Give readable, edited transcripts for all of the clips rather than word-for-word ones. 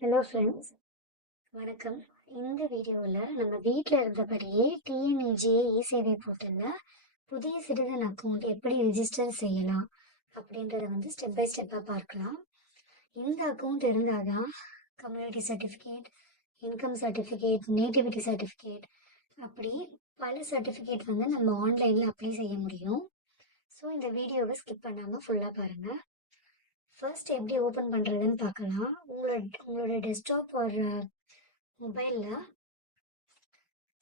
Hello friends, வணக்கம். இந்த வீடியோவில் நம்ம வீட்டில் இருந்தபடியே டிஎன்இஜிஏ இ-சேவை போர்ட்டலில் புதிய சிட்டிசன் அக்கௌண்ட் எப்படி ரிஜிஸ்டர் செய்யலாம் அப்படின்றத ஸ்டெப் பை ஸ்டெப்பாக பார்க்கலாம். இந்த அக்கௌண்ட் இருந்தால் தான் community certificate, income certificate, nativity certificate அப்படி பல சர்டிஃபிகேட் நம்ம ஆன்லைனில் அப்ளை செய்ய முடியும். ஸோ இந்த வீடியோவை ஸ்கிப் பண்ணாமல் ஃபுல்லாக பாருங்கள். ஃபர்ஸ்ட் எப்படி ஓப்பன் பண்ணுறதுன்னு பார்க்கலாம். உங்களோட டெஸ்க்டாப் ஒரு மொபைலில்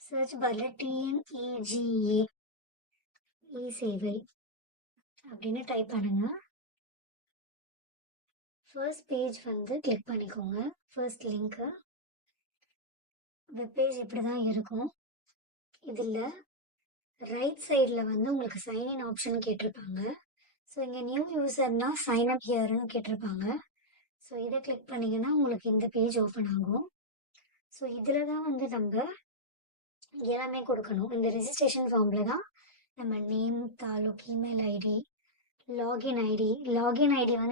சர்ச் பாரில் டிஎன்இஜிஏ இ-சேவை அப்படின்னு டைப் பண்ணுங்க. ஃபர்ஸ்ட் பேஜ் கிளிக் பண்ணிக்கோங்க. ஃபர்ஸ்ட் லிங்க்கு வெப்பேஜ் இப்படி தான் இருக்கும். இதில் ரைட் சைடில் உங்களுக்கு சைன்இன் ஆப்ஷன் கேட்டிருப்பாங்க. ஸோ இங்கே நியூ யூசர்னா சைன் அப் ஹியர்னு கேட்டிருப்பாங்க. ஸோ இதை கிளிக் பண்ணிங்கன்னா உங்களுக்கு இந்த பேஜ் ஓப்பன் ஆகும். ஸோ இதில் தான் நம்ம எல்லாமே கொடுக்கணும். இந்த ரெஜிஸ்ட்ரேஷன் ஃபார்மில் தான் நம்ம name, taluk, email ID, login ID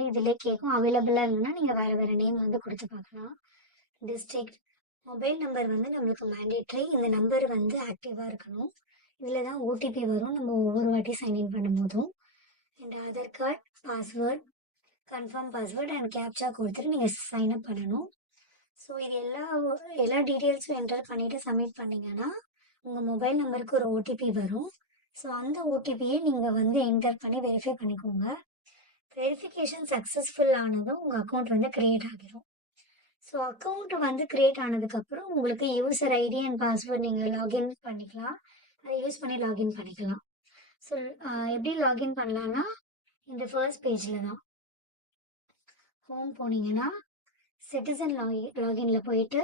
இதிலே கேட்கும். அவைலபிளாக இல்லைன்னா நீங்கள் வேறு நேம் கொடுத்து பார்க்கலாம். டிஸ்ட்ரிக்ட், மொபைல் நம்பர் நம்மளுக்கு மேண்டேட்ரி. இந்த நம்பர் ஆக்டிவாக இருக்கணும். இதில் தான் ஓடிபி வரும் நம்ம ஒவ்வொரு வாட்டி சைன்இன் பண்ணும் போதும். And Aadhaar card, password, confirm password and captcha கொடுத்துட்டு நீங்கள் சைன் அப் பண்ணணும். ஸோ இது எல்லா டீட்டெயில்ஸும் என்டர் பண்ணிவிட்டு சப்மிட் பண்ணிங்கன்னா உங்கள் மொபைல் நம்பருக்கு ஒரு ஓடிபி வரும். ஸோ அந்த ஓடிபியை நீங்கள் என்டர் பண்ணி வெரிஃபை பண்ணிக்கோங்க. வெரிஃபிகேஷன் சக்ஸஸ்ஃபுல் ஆனதும் உங்கள் அக்கௌண்ட் க்ரியேட் ஆகிடும். ஸோ அக்கௌண்ட் க்ரியேட் ஆனதுக்கப்புறம் உங்களுக்கு யூசர் ஐடி அண்ட் பாஸ்வேர்ட் நீங்கள் லாகின் பண்ணிக்கலாம். அதை யூஸ் பண்ணி லாகின் பண்ணிக்கலாம். ஸோ எப்படி லாகின் பண்ணலான்னா இந்த ஃபர்ஸ்ட் பேஜில் தான் ஹோம் போனீங்கன்னா சிட்டிசன் லாகினில் போயிட்டு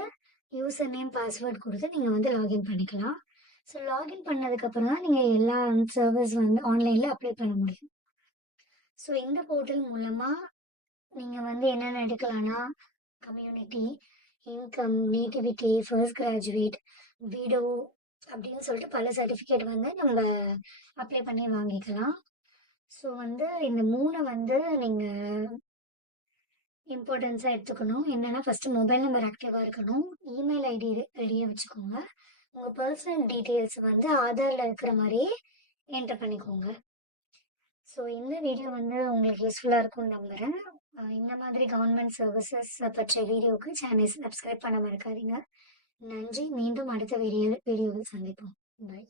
யூசர் நேம், பாஸ்வேர்ட் கொடுத்து நீங்கள் லாகின் பண்ணிக்கலாம். ஸோ லாகின் பண்ணதுக்கப்புறம் தான் நீங்கள் எல்லா சர்வீஸ் ஆன்லைனில் அப்ளை பண்ண முடியும். ஸோ இந்த போர்ட்டல் மூலமாக நீங்கள் என்னென்ன எடுக்கலாம்னா community, income, nativity, first graduate, widow அப்படின்னு சொல்லிட்டு பல சர்டிஃபிகேட் நம்ம அப்ளை பண்ணி வாங்கிக்கலாம். ஸோ இந்த 3 நீங்கள் இம்பார்ட்டன்ஸாக எடுத்துக்கணும். என்னென்னா ஃபஸ்ட்டு மொபைல் நம்பர் ஆக்டிவாக இருக்கணும். இமெயில் ஐடி ரெடியாக வச்சுக்கோங்க. உங்கள் பர்சனல் டீட்டெயில்ஸ் ஆதாரில் இருக்கிற மாதிரியே என்டர் பண்ணிக்கோங்க. ஸோ இந்த வீடியோ உங்களுக்கு யூஸ்ஃபுல்லாக இருக்கும்னு நம்புகிறேன். இந்த மாதிரி கவர்மெண்ட் சர்வீசஸ் பற்றிய வீடியோவுக்கு சேனல் சப்ஸ்கிரைப் பண்ண மறக்காதீங்க. நன்றி. மீண்டும் அடுத்த வீடியோவில் சந்திப்போம். பாய்.